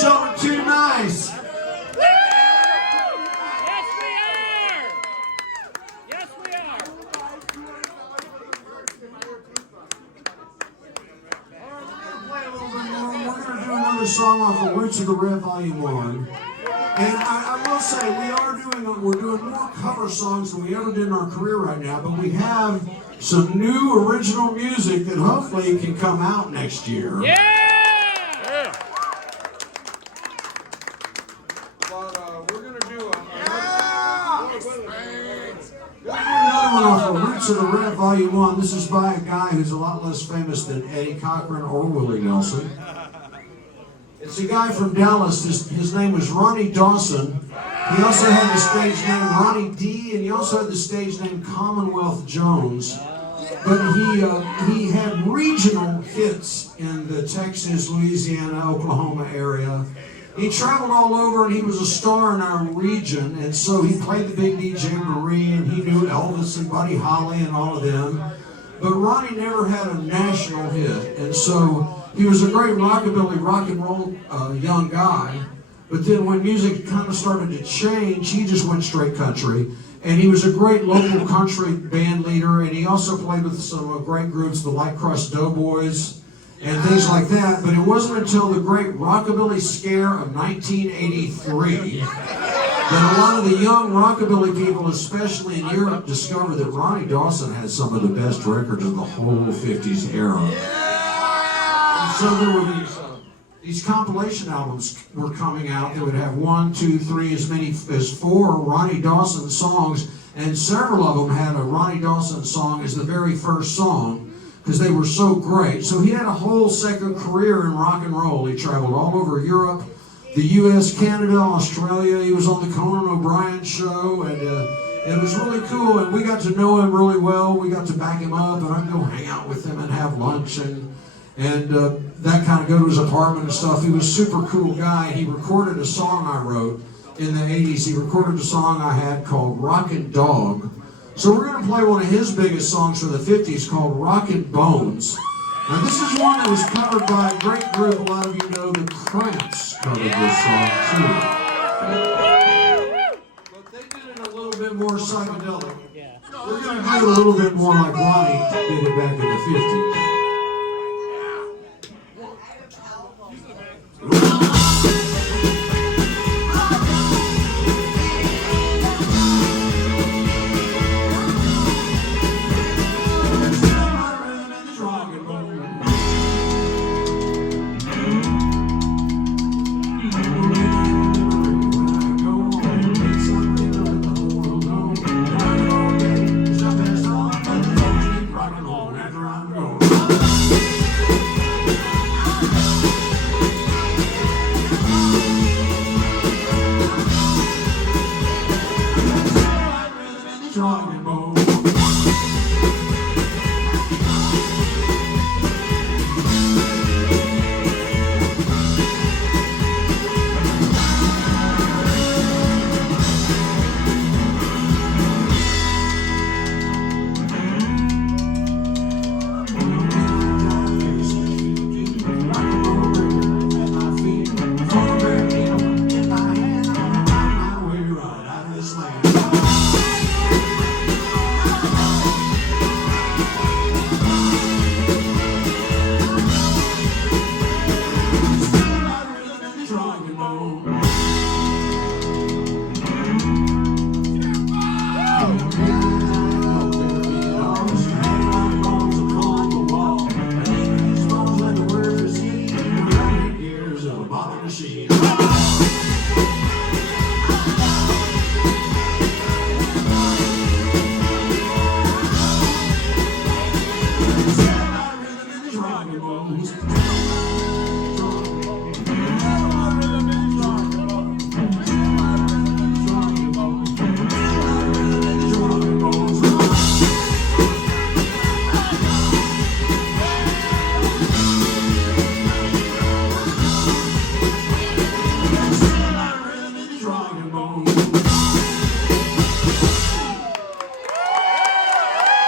children too nice? Yes, we are. Yes, we are. We're going to do another song off of Roots of the Red Volume 1. And I will say, we're doing more cover songs than we ever did in our career right now, but we have some new original music that hopefully can come out next year. Yeah! But we're going to do another one off of Roots of the Red Volume 1. This is by a guy who's a lot less famous than Eddie Cochran or Willie Nelson. It's a guy from Dallas. His name was Ronnie Dawson. He also had the stage name Ronnie D, and he also had the stage name Commonwealth Jones. But he had regional hits in the Texas, Louisiana, Oklahoma area. He traveled all over, and he was a star in our region. And so he played the Big D Jamboree, and he knew Elvis and Buddy Holly and all of them. But Ronnie never had a national hit, and so he was a great rockabilly, rock and roll young guy. But then when music kind of started to change, he just went straight country. And he was a great local country band leader, and he also played with some great groups, the Light Crust Doughboys, and things like that. But it wasn't until the great rockabilly scare of 1983 that a lot of the young rockabilly people, especially in Europe, discovered that Ronnie Dawson had some of the best records of the whole 50s era. And so there were these compilation albums were coming out that would have 1, 2, 3, as many as 4 Ronnie Dawson songs, and several of them had a Ronnie Dawson song as the very first song because they were so great. So he had a whole second career in rock and roll. He traveled all over Europe, the U.S., Canada, Australia. He was on the Conan O'Brien show, and it was really cool. And we got to know him really well. We got to back him up, and I'd go hang out with him and have lunch and that kind of go to his apartment and stuff. He was a super cool guy. He recorded a song I wrote in the 80s. He recorded a song I had called Rockin' Dog. So we're going to play one of his biggest songs from the 50s called Rockin' Bones. Now this is one that was covered by a great group. A lot of you know the Cramps covered this song too. But they did it a little bit more psychedelic. We're going to do it a little bit more like Ronnie did it back in the 50s.